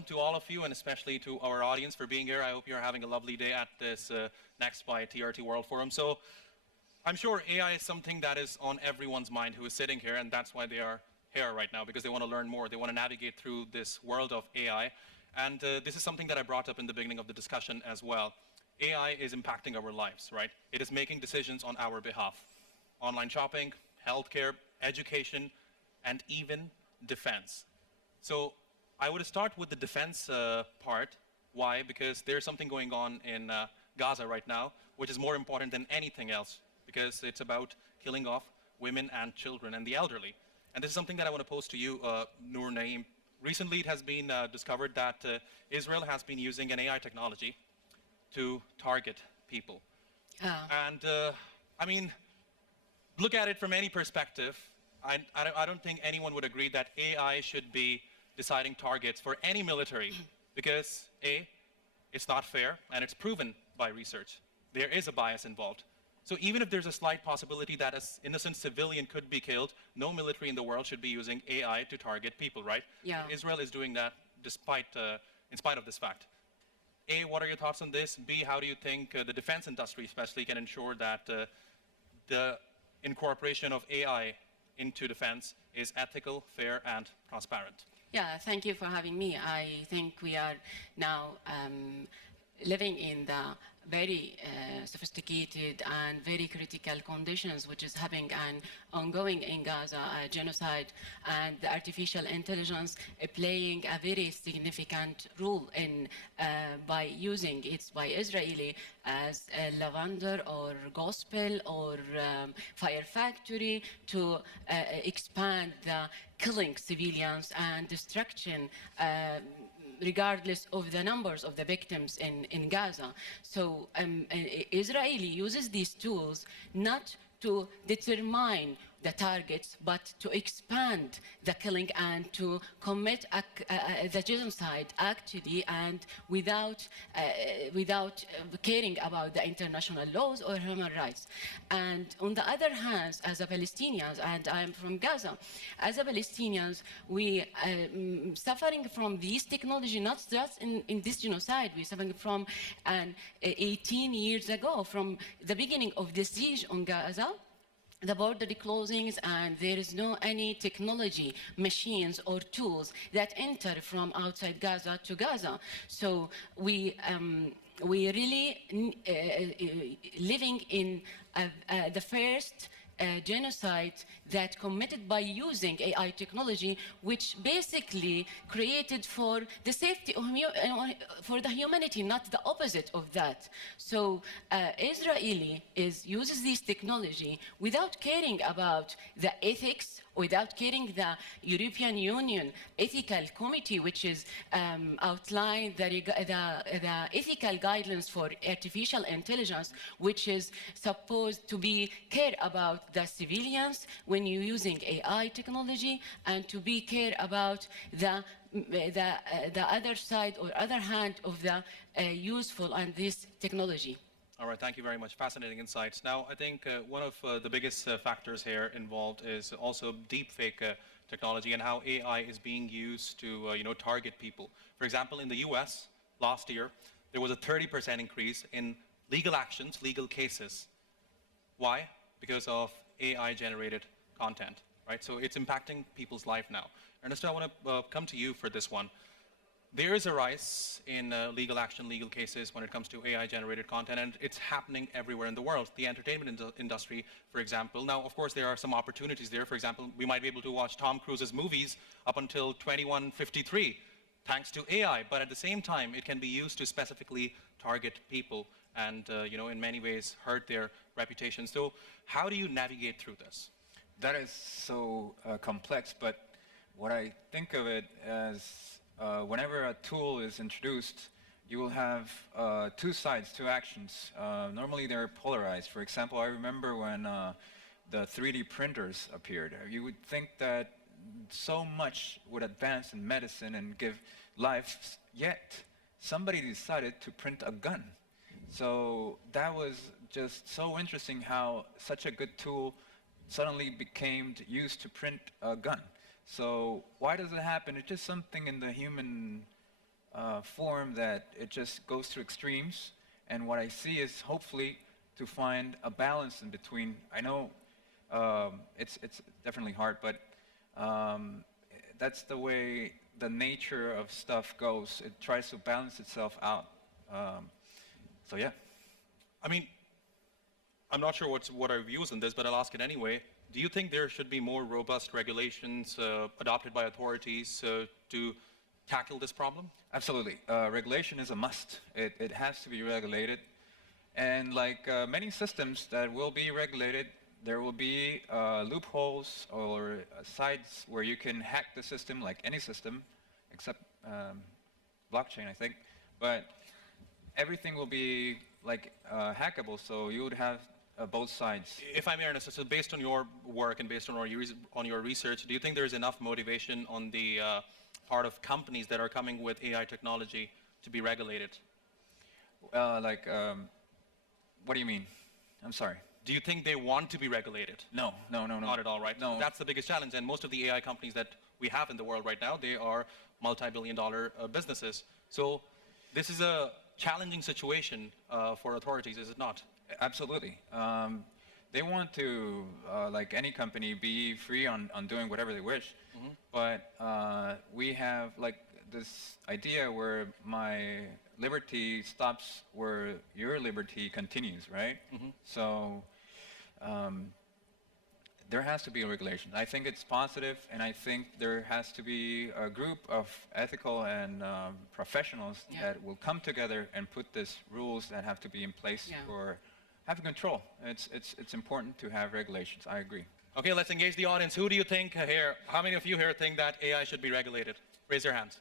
welcome to all of you, and especially to our audience for being here. I hope you're having a lovely day at this Next by TRT World Forum. So I'm sure AI is something that is on everyone's mind who is sitting here, and that's why they are here right now, because they want to learn more. They want to navigate through this world of AI. And this is something that I brought up in the beginning of the discussion as well. AI is impacting our lives, right? It is making decisions on our behalf. Online shopping, healthcare, education, and even defense. So I would start with the defense part. Why? Because there's something going on in Gaza right now, which is more important than anything else, because it's about killing off women and children and the elderly. And this is something that I want to pose to you, Noor Naeem. Recently, it has been discovered that Israel has been using an AI technology to target people. And I mean, look at it from any perspective. I don't think anyone would agree that AI should be deciding targets for any military, because A, it's not fair, and it's proven by research. There is a bias involved. So even if there's a slight possibility that an innocent civilian could be killed, no military in the world should be using AI to target people, right? Yeah. But Israel is doing that in spite of this fact. A, what are your thoughts on this? B, how do you think the defense industry especially can ensure that the incorporation of AI into defense is ethical, fair, and transparent? Yeah, thank you for having me. I think we are now living in the very sophisticated and very critical conditions, which is happening and ongoing in Gaza, genocide, and the artificial intelligence playing a very significant role in by using it by Israeli as a lavender or gospel or fire factory to expand the killing civilians and destruction regardless of the numbers of the victims in Gaza. So Israel uses these tools not to determine the targets, but to expand the killing and to commit the genocide actually, and without caring about the international laws or human rights. And on the other hand, as a Palestinians, and I'm from Gaza, as a Palestinians, we suffering from this technology, not just in this genocide, we're suffering from 18 years ago, from the beginning of the siege on Gaza, the border closings, and there is no any technology, machines or tools that enter from outside Gaza to Gaza. So we really living in the first genocide that committed by using AI technology, which basically created for the safety of for the humanity, not the opposite of that. So Israeli uses this technology without caring about the ethics, without caring the European Union Ethical Committee, which is outlined the ethical guidelines for artificial intelligence, which is supposed to be care about the civilians when you're using AI technology, and to be care about the other side or other hand of the useful and this technology. All right, thank you very much. Fascinating insights. Now, I think one of the biggest factors here involved is also deepfake technology and how AI is being used to target people. For example, in the US last year, there was a 30% increase in legal actions, legal cases. Why? Because of AI-generated content, right? So it's impacting people's life now. Ernesto, I want to come to you for this one. There is a rise in legal action, legal cases when it comes to AI-generated content, and it's happening everywhere in the world. The entertainment industry, for example. Now, of course, there are some opportunities there. For example, we might be able to watch Tom Cruise's movies up until 2153, thanks to AI. But at the same time, it can be used to specifically target people and, in many ways, hurt their reputation. So how do you navigate through this? That is so complex, but what I think of it as whenever a tool is introduced, you will have two sides, two actions. Normally they're polarized. For example, I remember when the 3D printers appeared. You would think that so much would advance in medicine and give life, yet somebody decided to print a gun. So that was just so interesting how such a good tool suddenly became used to print a gun. So why does it happen? It's just something in the human form that it just goes to extremes. And what I see is hopefully to find a balance in between. I know it's definitely hard, but that's the way the nature of stuff goes. It tries to balance itself out. So yeah. I mean, I'm not sure what our views on this, but I'll ask it anyway. Do you think there should be more robust regulations adopted by authorities to tackle this problem? Absolutely. Regulation is a must. It has to be regulated. And like many systems that will be regulated, there will be loopholes or sites where you can hack the system, like any system, except blockchain, I think. But everything will be like hackable, so you would have both sides. If I may, Ernesto, so based on your work and based on your research, do you think there is enough motivation on the part of companies that are coming with AI technology to be regulated? What do you mean? I'm sorry. Do you think they want to be regulated? No. Not at all, right? No. That's the biggest challenge, and most of the AI companies that we have in the world right now, they are multi-billion-dollar businesses. So this is a challenging situation for authorities, is it not? Absolutely. They want to, like any company, be free on doing whatever they wish. Mm-hmm. But we have like this idea where my liberty stops where your liberty continues, right? Mm-hmm. So there has to be a regulation. I think it's positive, and I think there has to be a group of ethical and professionals that will come together and put these rules that have to be in place for having control. It's important to have regulations. I agree. Okay, let's engage the audience. Who do you think here, how many of you here think that AI should be regulated? Raise your hands.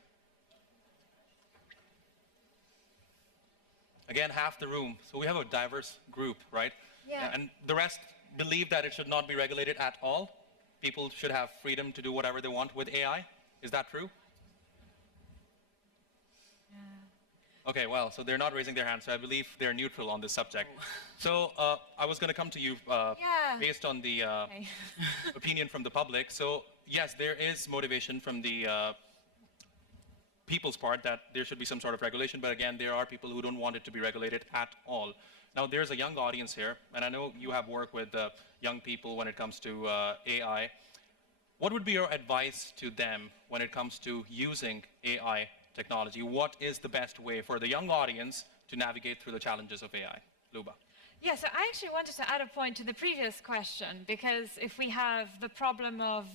Again, half the room. So we have a diverse group, right? Yeah. And the rest believe that it should not be regulated at all. People should have freedom to do whatever they want with AI. Is that true? Yeah. Okay, well, so they're not raising their hands, so I believe they're neutral on this subject. So I was going to come to you based on the opinion from the public. So yes, there is motivation from the people's part that there should be some sort of regulation, but again, there are people who don't want it to be regulated at all. Now, there's a young audience here, and I know you have worked with young people when it comes to AI. What would be your advice to them when it comes to using AI technology? What is the best way for the young audience to navigate through the challenges of AI? Luba. Yeah, so I actually wanted to add a point to the previous question, because if we have the problem of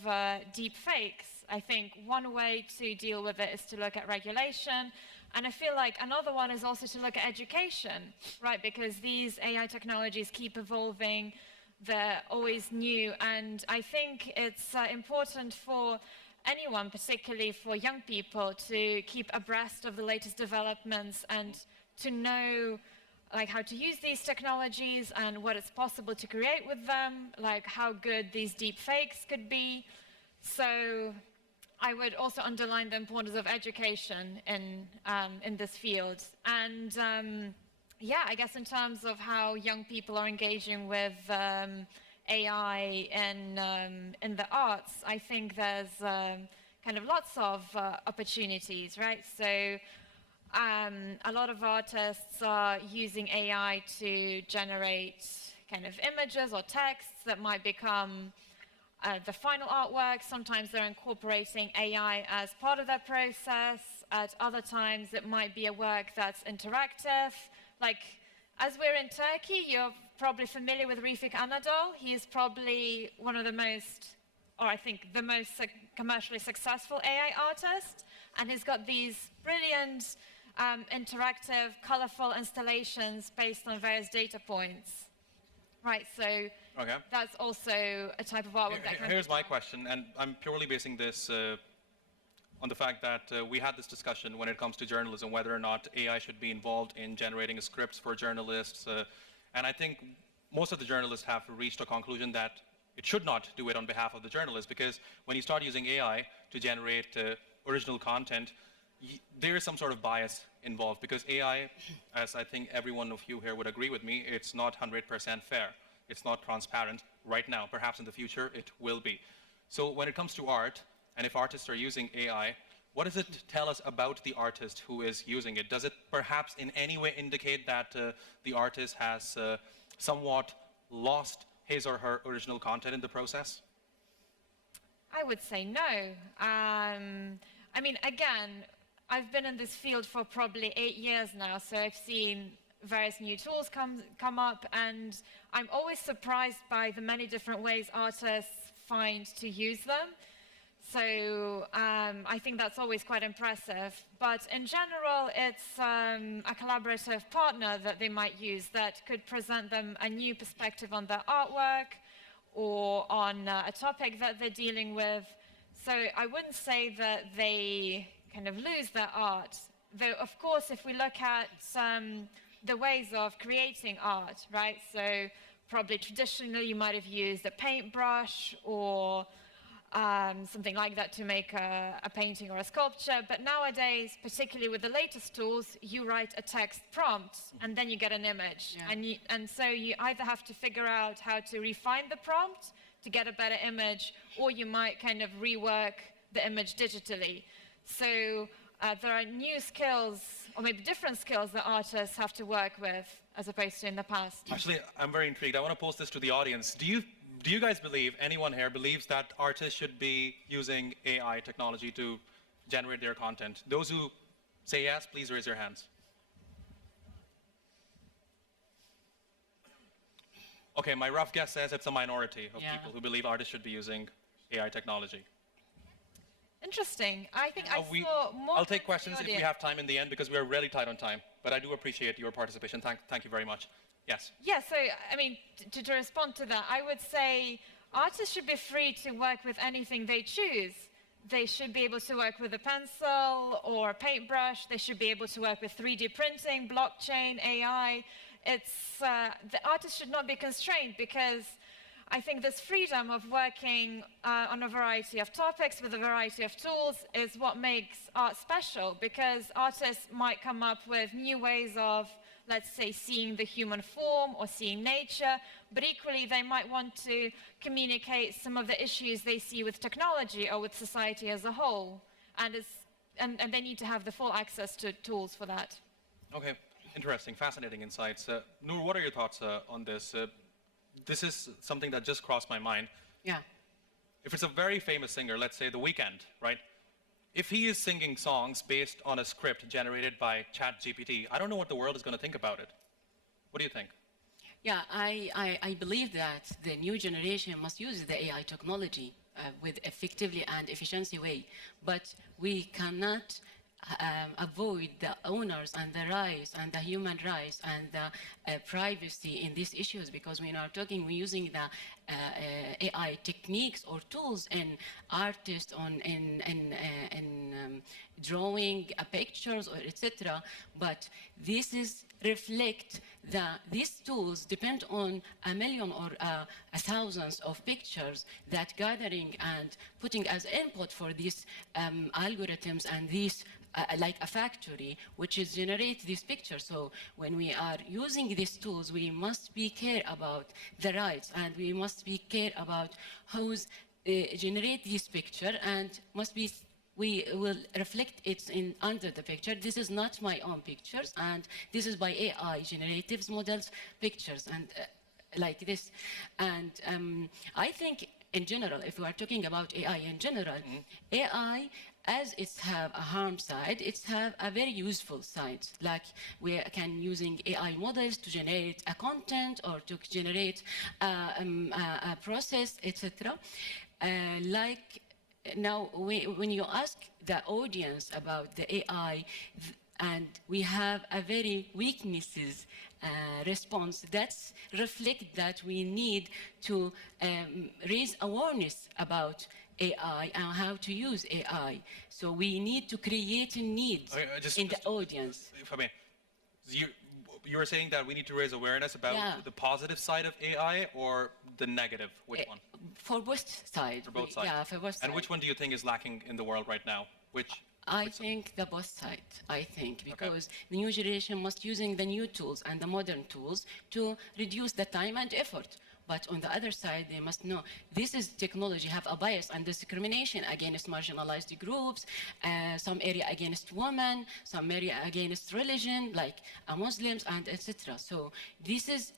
deep fakes, I think one way to deal with it is to look at regulation. And I feel like another one is also to look at education, right? Because these AI technologies keep evolving, they're always new. And I think it's important for anyone, particularly for young people, to keep abreast of the latest developments and to know like how to use these technologies and what it's possible to create with them, like how good these deep fakes could be. So I would also underline the importance of education in this field. And yeah, I guess in terms of how young people are engaging with AI in the arts, I think there's kind of lots of opportunities, right? So a lot of artists are using AI to generate kind of images or texts that might become the final artwork. Sometimes they're incorporating AI as part of their process. At other times, it might be a work that's interactive. Like, as we're in Turkey, you're probably familiar with Refik Anadol. He's probably one of the most, or I think the most commercially successful AI artist. And he's got these brilliant, interactive, colorful installations based on various data points. Right, so that's also a type of artwork that can Here's my question, and I'm purely basing this on the fact that we had this discussion when it comes to journalism, whether or not AI should be involved in generating scripts for journalists. And I think most of the journalists have reached a conclusion that it should not do it on behalf of the journalist, because when you start using AI to generate original content, there is some sort of bias involved, because AI, as I think every one of you here would agree with me, it's not 100% fair. It's not transparent right now. Perhaps in the future it will be. So when it comes to art, and if artists are using AI, what does it tell us about the artist who is using it? Does it perhaps in any way indicate that the artist has somewhat lost his or her original content in the process? I would say no. I mean, again, I've been in this field for probably 8 years now, so I've seen various new tools come up, and I'm always surprised by the many different ways artists find to use them. So I think that's always quite impressive. But in general, it's a collaborative partner that they might use that could present them a new perspective on their artwork or on a topic that they're dealing with. So I wouldn't say that they kind of lose their art. Though, of course, if we look at the ways of creating art, right? So probably traditionally you might have used a paintbrush or something like that to make a painting or a sculpture. But nowadays, particularly with the latest tools, you write a text prompt and then you get an image. Yeah. And so you either have to figure out how to refine the prompt to get a better image, or you might kind of rework the image digitally. So there are new skills, or maybe different skills that artists have to work with as opposed to in the past. Actually, I'm very intrigued. I want to pose this to the audience. Do you guys believe, anyone here believes that artists should be using AI technology to generate their content? Those who say yes, please raise your hands. Okay, my rough guess says it's a minority of people who believe artists should be using AI technology. Interesting. I think I saw more. I'll take questions if we have time in the end, because we are really tight on time. But I do appreciate your participation. Thank you very much. Yes. Yeah, so, I mean, to respond to that, I would say artists should be free to work with anything they choose. They should be able to work with a pencil or a paintbrush. They should be able to work with 3D printing, blockchain, AI. The artist should not be constrained, because I think this freedom of working on a variety of topics with a variety of tools is what makes art special, because artists might come up with new ways of, let's say, seeing the human form or seeing nature, but equally they might want to communicate some of the issues they see with technology or with society as a whole, and they need to have the full access to tools for that. Okay, interesting, fascinating insights. Noor, what are your thoughts on this? This is something that just crossed my mind. Yeah. If it's a very famous singer, let's say The Weeknd, right? If he is singing songs based on a script generated by ChatGPT, I don't know what the world is going to think about it. What do you think? Yeah, I believe that the new generation must use the AI technology with effectively and efficiency way, but we cannot avoid the owners and the rights and the human rights and the privacy in these issues, because we're using the AI techniques or tools in artists in drawing pictures or etc. But this is reflect these tools depend on a million or thousands of pictures that gathering and putting as input for these algorithms and these like a factory which is generate these pictures. So when we are using these tools, we must be care about the rights, and we must be care about who's generate this picture, and we will reflect it in under the picture. This is not my own pictures, and this is by AI generatives models pictures, and like this. And I think in general, if we are talking about AI in general, AI, as it's have a harm side, it's have a very useful side. Like we can using AI models to generate a content or to generate a process, etc. Like now, when you ask the audience about the AI, and we have a very weaknesses response that's reflect that we need to raise awareness about AI and how to use AI. So we need to create a need in the audience. If I may, you were saying that we need to raise awareness about the positive side of AI or the negative? Which one? For both sides. For both sides. Yeah, for both sides. And which one do you think is lacking in the world right now? I think the both sides, because the new generation must using the new tools and the modern tools to reduce the time and effort. But on the other side, they must know this is technology have a bias and discrimination against marginalized groups, some area against women, some area against religion, like Muslims, and etc. So this is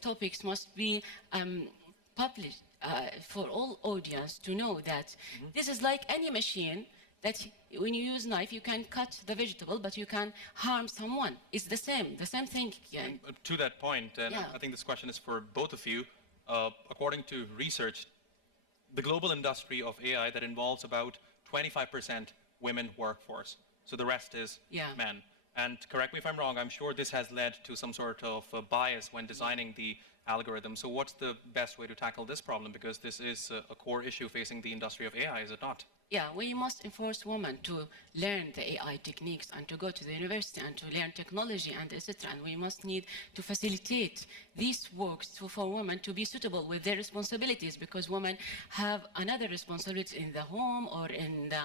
topics must be published for all audience to know that this is like any machine that when you use knife, you can cut the vegetable, but you can harm someone. It's the same thing. Yeah. To that point, and Yeah. I think this question is for both of you. According to research, the global industry of AI that involves about 25% women workforce. So the rest is Yeah. men. And correct me if I'm wrong, I'm sure this has led to some sort of bias when designing the algorithm. So what's the best way to tackle this problem? Because this is a core issue facing the industry of AI, is it not? Yeah, we must enforce women to learn the AI techniques and to go to the university and to learn technology and etc. And we must need to facilitate these works for women to be suitable with their responsibilities, because women have another responsibility in the home or in the,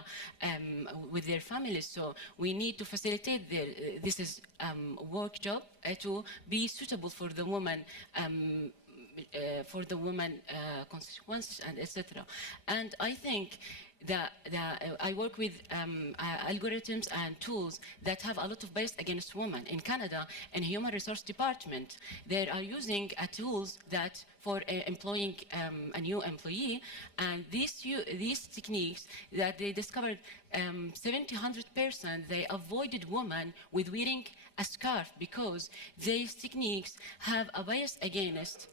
with their families. So we need to facilitate this is work job to be suitable for the woman. For the women consequences and etc. And I think that I work with algorithms and tools that have a lot of bias against women. In Canada, in Human Resource Department, they are using tools that for employing a new employee, and these techniques that they discovered 100% they avoided women with wearing a scarf, because these techniques have a bias against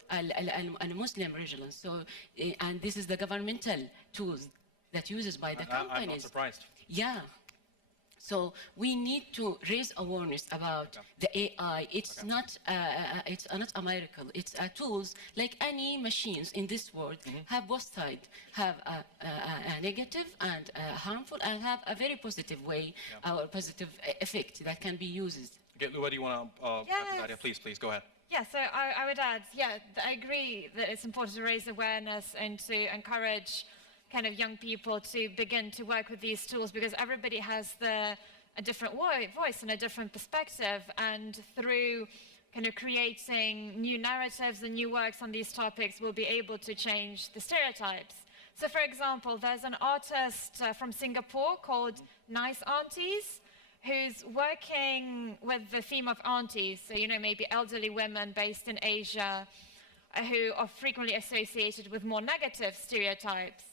Muslim religion. So, and this is the governmental tools that uses by the companies. I'm not surprised. Yeah. So we need to raise awareness about the AI. It's not a miracle. It's tools like any machines in this world have both sides, have a negative and a harmful, and have a very positive way or positive effect that can be used. Okay, Lua, do you want to add to that? Yeah, please, go ahead. Yeah, so I would add, I agree that it's important to raise awareness and to encourage kind of young people to begin to work with these tools, because everybody has a different voice and a different perspective, and through kind of creating new narratives and new works on these topics, we'll be able to change the stereotypes. So for example, there's an artist from Singapore called Nice Aunties, who's working with the theme of aunties, so maybe elderly women based in Asia who are frequently associated with more negative stereotypes.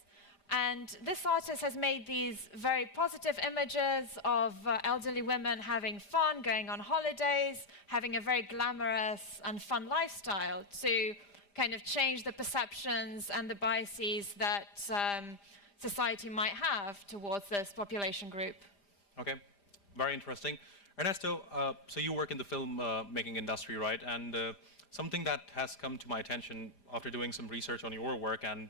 And this artist has made these very positive images of elderly women having fun, going on holidays, having a very glamorous and fun lifestyle, to kind of change the perceptions and the biases that society might have towards this population group. Okay, very interesting. Ernesto, so you work in the film making industry, right? And something that has come to my attention after doing some research on your work and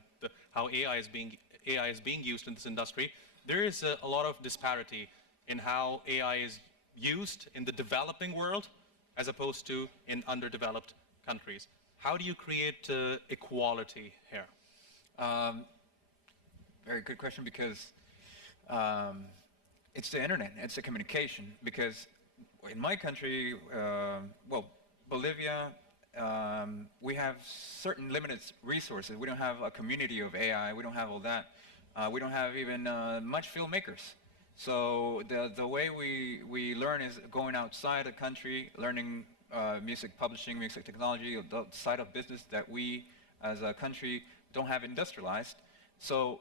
how AI is being used in this industry, there is a lot of disparity in how AI is used in the developing world as opposed to in underdeveloped countries. How do you create equality here? Very good question, because it's the internet, it's the communication. Because in my country, Bolivia, we have certain limited resources. We don't have a community of AI. We don't have all that. We don't have even much filmmakers. So the way we learn is going outside the country, learning music publishing, music technology, the side of business that we as a country don't have industrialized. So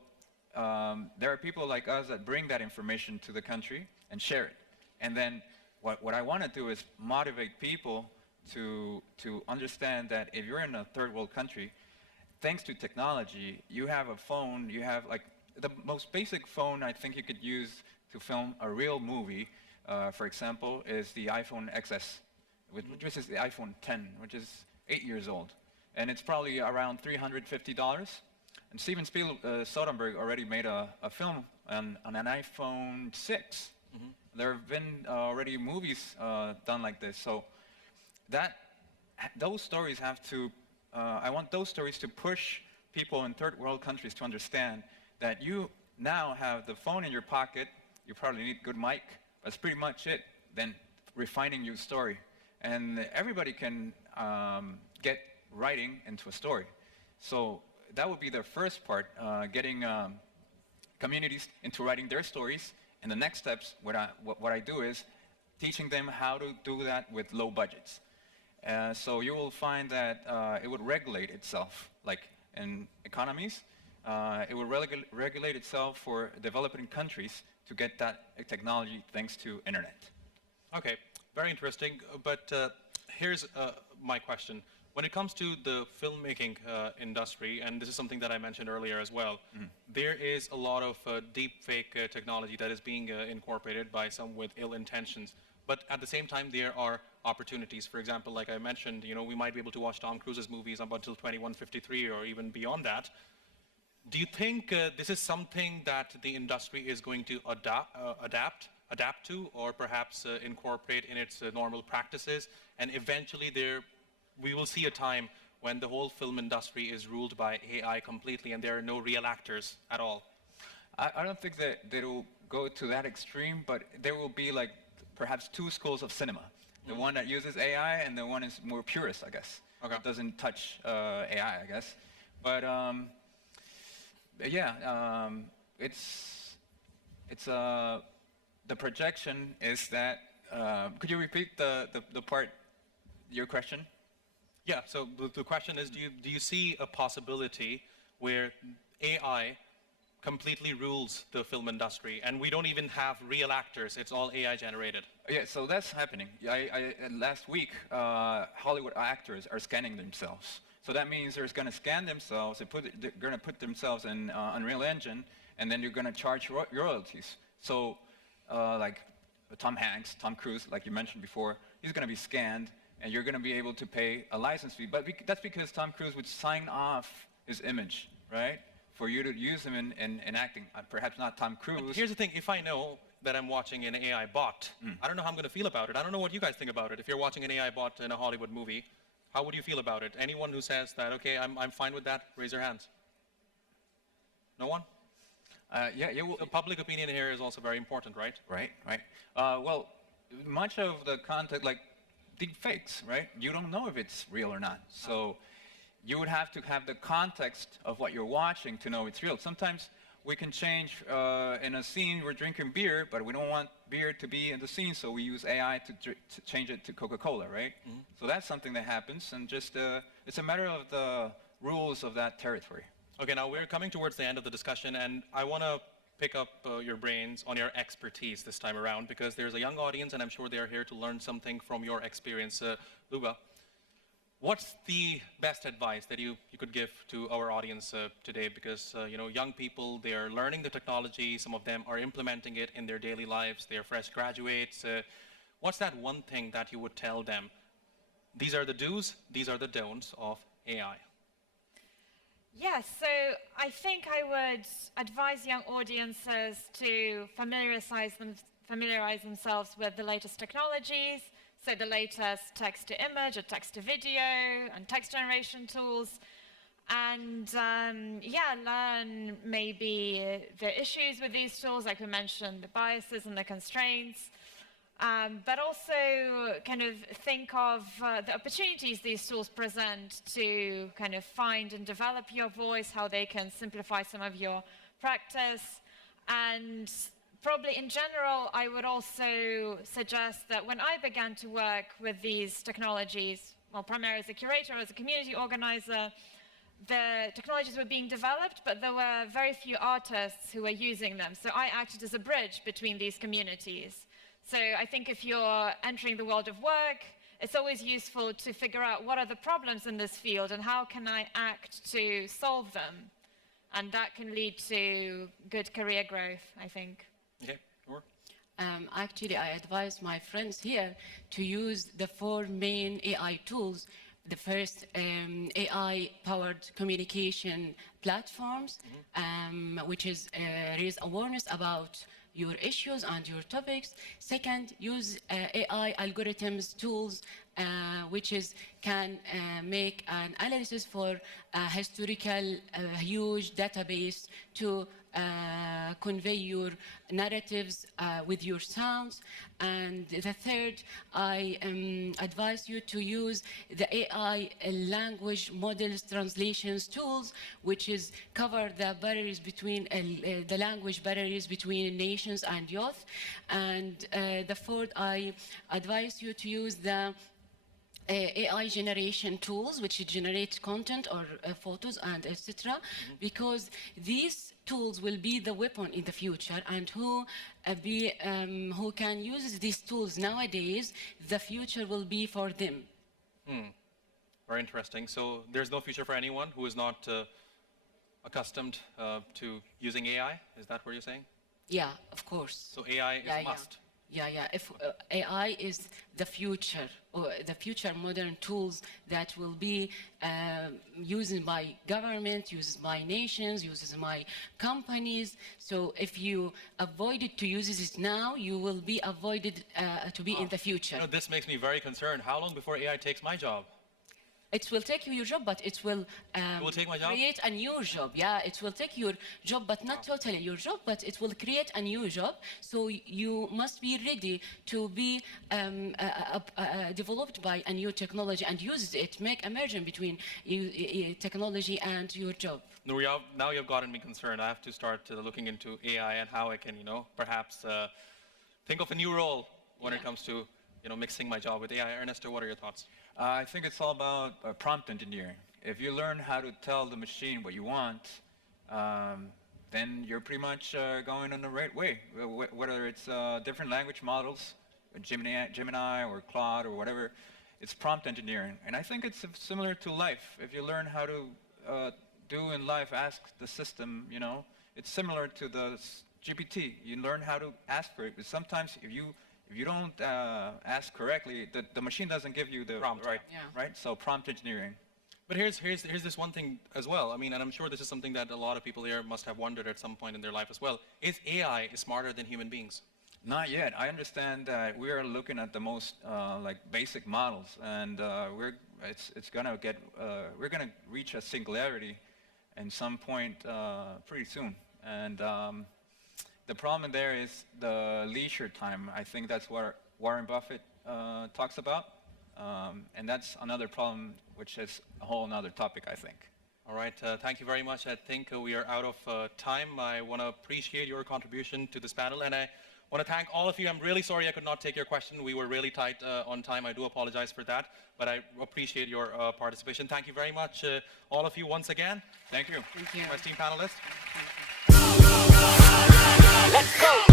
there are people like us that bring that information to the country and share it. And then what I want to do is motivate people to understand that if you're in a third world country, thanks to technology, you have a phone, you have like the most basic phone I think you could use to film a real movie, for example, is the iPhone XS, which is the iPhone 10, which is 8 years old. And it's probably around $350. And Steven Soderbergh already made a film on an iPhone 6. There have been already movies done like this. So those stories have to, I want those stories to push people in third world countries to understand that you now have the phone in your pocket. You probably need a good mic. That's pretty much it. Then refining your story. And everybody can get writing into a story. So that would be the first part, getting communities into writing their stories. And the next steps, what I do is teaching them how to do that with low budgets. So you will find that it would regulate itself, like in economies. It will regulate itself for developing countries to get that technology thanks to internet. Okay, very interesting. But here's my question. When it comes to the filmmaking industry, and this is something that I mentioned earlier as well, there is a lot of deep fake technology that is being incorporated by some with ill intentions. But at the same time, there are opportunities. For example, like I mentioned, we might be able to watch Tom Cruise's movies up until 2153 or even beyond that. Do you think this is something that the industry is going to adapt to, or perhaps incorporate in its normal practices, and eventually we will see a time when the whole film industry is ruled by AI completely and there are no real actors at all? I don't think that it will go to that extreme, but there will be like perhaps two schools of cinema. The one that uses AI and the one is more purist, I guess. Okay. It doesn't touch AI, I guess. But yeah, it's the projection is that, could you repeat the part, your question? Yeah, so the question is, do you see a possibility where AI completely rules the film industry and we don't even have real actors, it's all AI generated? Yeah, so that's happening. Last week, Hollywood actors are scanning themselves. So that means they're going to scan themselves, they're going to put themselves in Unreal Engine, and then you're going to charge royalties. So like Tom Hanks, Tom Cruise, like you mentioned before, he's going to be scanned, and you're going to be able to pay a license fee. But that's because Tom Cruise would sign off his image, right? For you to use him in acting. Perhaps not Tom Cruise. But here's the thing, if I know that I'm watching an AI bot, I don't know how I'm going to feel about it. I don't know what you guys think about it. If you're watching an AI bot in a Hollywood movie, how would you feel about it? Anyone who says that, okay, I'm fine with that, raise your hands. No one? Yeah, The public opinion here is also very important, right? Right. Well, much of the content, like deep fakes, right? You don't know if it's real or not. So you would have to have the context of what you're watching to know it's real. Sometimes we can change in a scene, we're drinking beer, but we don't want beer to be in the scene, so we use AI to change it to Coca-Cola, right? So that's something that happens, and just it's a matter of the rules of that territory. Okay, now we're coming towards the end of the discussion, and I want to pick up your brains on your expertise this time around, because there's a young audience, and I'm sure they're here to learn something from your experience. Luba, what's the best advice that you could give to our audience today? Because young people, they are learning the technology. Some of them are implementing it in their daily lives. They are fresh graduates. What's that one thing that you would tell them? These are the do's, these are the don'ts of AI. Yes, so I think I would advise young audiences to familiarize themselves with the latest technologies, so the latest text-to-image or text-to-video and text generation tools, and learn maybe the issues with these tools, like we mentioned, the biases and the constraints, but also kind of think of the opportunities these tools present to kind of find and develop your voice, how they can simplify some of your practice. And probably in general, I would also suggest that when I began to work with these technologies, well, primarily as a curator, as a community organizer, the technologies were being developed, but there were very few artists who were using them. So I acted as a bridge between these communities. So I think if you're entering the world of work, it's always useful to figure out what are the problems in this field and how can I act to solve them. And that can lead to good career growth, I think. Okay, sure. Actually, I advise my friends here to use the 4 main AI tools. The first, AI-powered communication platforms, which is raise awareness about your issues and your topics. Second, use AI algorithms tools, which can make an analysis for a historical huge database to convey your narratives with your sounds. And the third, I advise you to use the AI language models, translations tools, which is cover the barriers between the language barriers between nations and youth. And the fourth, I advise you to use the AI generation tools, which generate content or photos and etc. Because these tools will be the weapon in the future, and who can use these tools nowadays, the future will be for them. Very interesting. So there's no future for anyone who is not accustomed to using AI? Is that what you're saying? Yeah, of course. So AI is a must. Yeah. If AI is the future, or the future modern tools that will be used by government, used by nations, used by companies. So if you avoided to use this now, you will be avoided to be in the future. You know, this makes me very concerned. How long before AI takes my job? It will take you your job, but it will, take my job? create a new job. Yeah, it will take your job, but not totally your job, but it will create a new job. So you must be ready to be developed by a new technology and use it, make a merger between technology and your job. Noor, now you've gotten me concerned. I have to start looking into AI and how I can, perhaps think of a new role when it comes to, mixing my job with AI. Ernesto, what are your thoughts? I think it's all about prompt engineering. If you learn how to tell the machine what you want, then you're pretty much going in the right way. Whether it's different language models, Gemini or Claude or whatever, it's prompt engineering. And I think it's similar to life. If you learn how to do in life, ask the system, it's similar to the GPT. You learn how to ask for it. But sometimes if you don't ask correctly, the machine doesn't give you the prompt, right? So prompt engineering. But here's this one thing as well. I mean, and I'm sure this is something that a lot of people here must have wondered at some point in their life as well. Is AI smarter than human beings? Not yet. I understand that we are looking at the most basic models, and we're gonna reach a singularity in some point pretty soon. And the problem there is the leisure time. I think that's what Warren Buffett talks about. And that's another problem, which is a whole other topic, I think. All right, thank you very much. I think we are out of time. I want to appreciate your contribution to this panel, and I want to thank all of you. I'm really sorry I could not take your question. We were really tight on time. I do apologize for that, but I appreciate your participation. Thank you very much, all of you, once again. Thank you. Thank you. My esteemed panelists. Let's go!